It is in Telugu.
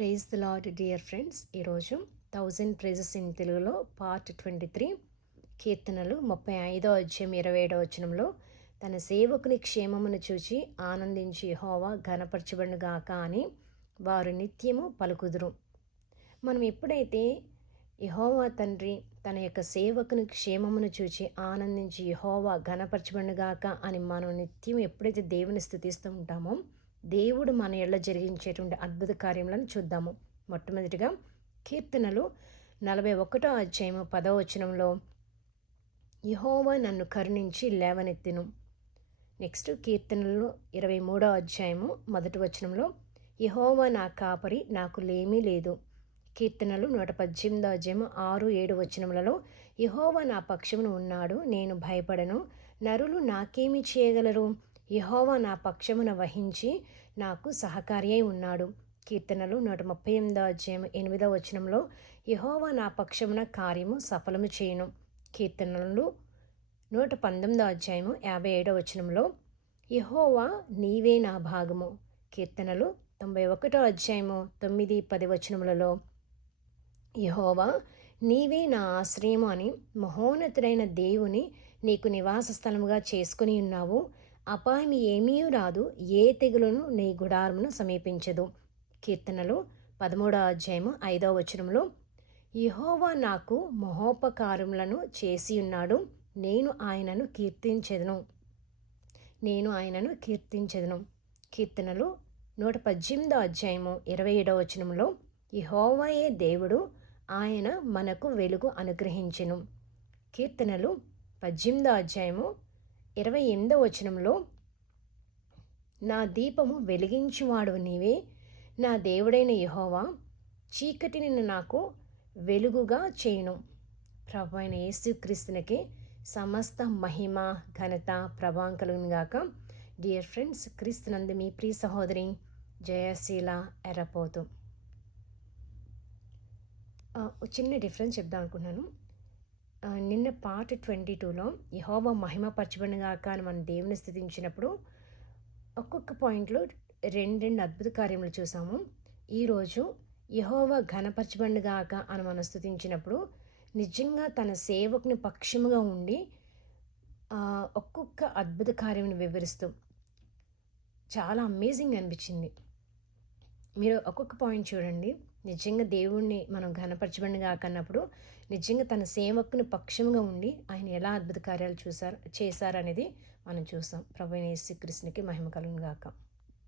Praise the lord dear friends. ఈరోజు 1000 ప్రైజెస్ ఇన్ తెలుగులో పార్ట్ 23 కీర్తనలు 35వ అధ్యాయం 27వ వచనంలో తన సేవకుని క్షేమమును చూచి ఆనందించి యెహోవా ఘనపరచబడుగాక అని వారు నిత్యము పలుకుదురు. మనం ఎప్పుడైతే యెహోవా తండ్రి తన యొక్క సేవకుని క్షేమమును చూచి ఆనందించి యెహోవా ఘనపరచబడుగాక అని మనం నిత్యం ఎప్పుడైతే దేవుని స్తుతిస్తూ ఉంటామో దేవుడు మన ఎడల జరిగించేటువంటి అద్భుత కార్యములను చూద్దాము. మొట్టమొదటిగా కీర్తనలు 41వ అధ్యాయము 10వ వచనంలో యెహోవా నన్ను కరుణించి లేవనెత్తెను. నెక్స్ట్ కీర్తనలు 23వ అధ్యాయము 1వ వచనంలో యెహోవా నా కాపరి నాకు లేమీ లేదు. కీర్తనలు 118వ అధ్యాయము 6, 7 వచనములలో యెహోవా నా పక్షమున ఉన్నాడు, నేను భయపడను, నరులు నాకేమి చేయగలరు, యెహోవా నా పక్షమున వహించి నాకు సహకారి అయి ఉన్నాడు. కీర్తనలు 138వ అధ్యాయం 8వ వచనంలో యెహోవా నా పక్షమున కార్యము సఫలము చేయును. కీర్తనలు 119వ అధ్యాయము 57వ వచనంలో యెహోవా నీవే నా భాగము. కీర్తనలు 91వ అధ్యాయము 9, 10 వచనములలో యెహోవా నీవే నా ఆశ్రయము అని మహోన్నతుడైన దేవుని నీకు నివాస స్థలముగా చేసుకుని ఉన్నావు. అపాయం ఏమీ రాదు, ఏ తెగులును నీ గుడారమును సమీపించదు. కీర్తనలు 13వ అధ్యాయము 5వ వచనంలో యెహోవా నాకు మహోపకారములను చేసి ఉన్నాడు, నేను ఆయనను కీర్తించెదను. కీర్తనలు 118వ అధ్యాయము 27వ వచనంలో యెహోవాయే దేవుడు, ఆయన మనకు వెలుగు అనుగ్రహించెను. కీర్తనలు 18వ అధ్యాయము 28వ వచనంలో నా దీపము వెలిగించువాడు నీవే, నా దేవుడైన యెహోవా చీకటిని నాకు వెలుగుగా చేయును. ప్రభువైన యేసుక్రీస్తునికి సమస్త మహిమ ఘనత ప్రభావం కలుగును గాక. డియర్ ఫ్రెండ్స్, క్రీస్తునందు మీ ప్రియ సహోదరి జయశీల ఎర్రపోతు. చిన్న డిఫరెన్స్ చెప్దాం అనుకున్నాను. నిన్న పార్ట్ 22లో యెహోవా మహిమపరచబడుగాక అని మనం దేవుని స్తుతించినప్పుడు ఒక్కొక్క పాయింట్లో రెండు అద్భుత కార్యములు చూసాము. ఈరోజు యెహోవా ఘనపరచబడుగాక అని మనం స్తుతించినప్పుడు నిజంగా తన సేవకుని పక్షముగా ఉండి ఒక్కొక్క అద్భుత కార్యమును వివరిస్తూ చాలా అమేజింగ్ అనిపించింది. మీరు ఒక్కొక్క పాయింట్ చూడండి. నిజంగా దేవుణ్ణి మనం ఘనపరచబడుగాక అన్నప్పుడు నిజంగా తన సేవకుని పక్షముగా ఉండి ఆయన ఎలా అద్భుత కార్యాలు చేశారనేది మనం చూసాం. ప్రభువైన యేసుక్రీస్తునికి మహిమ కలుగును గాక.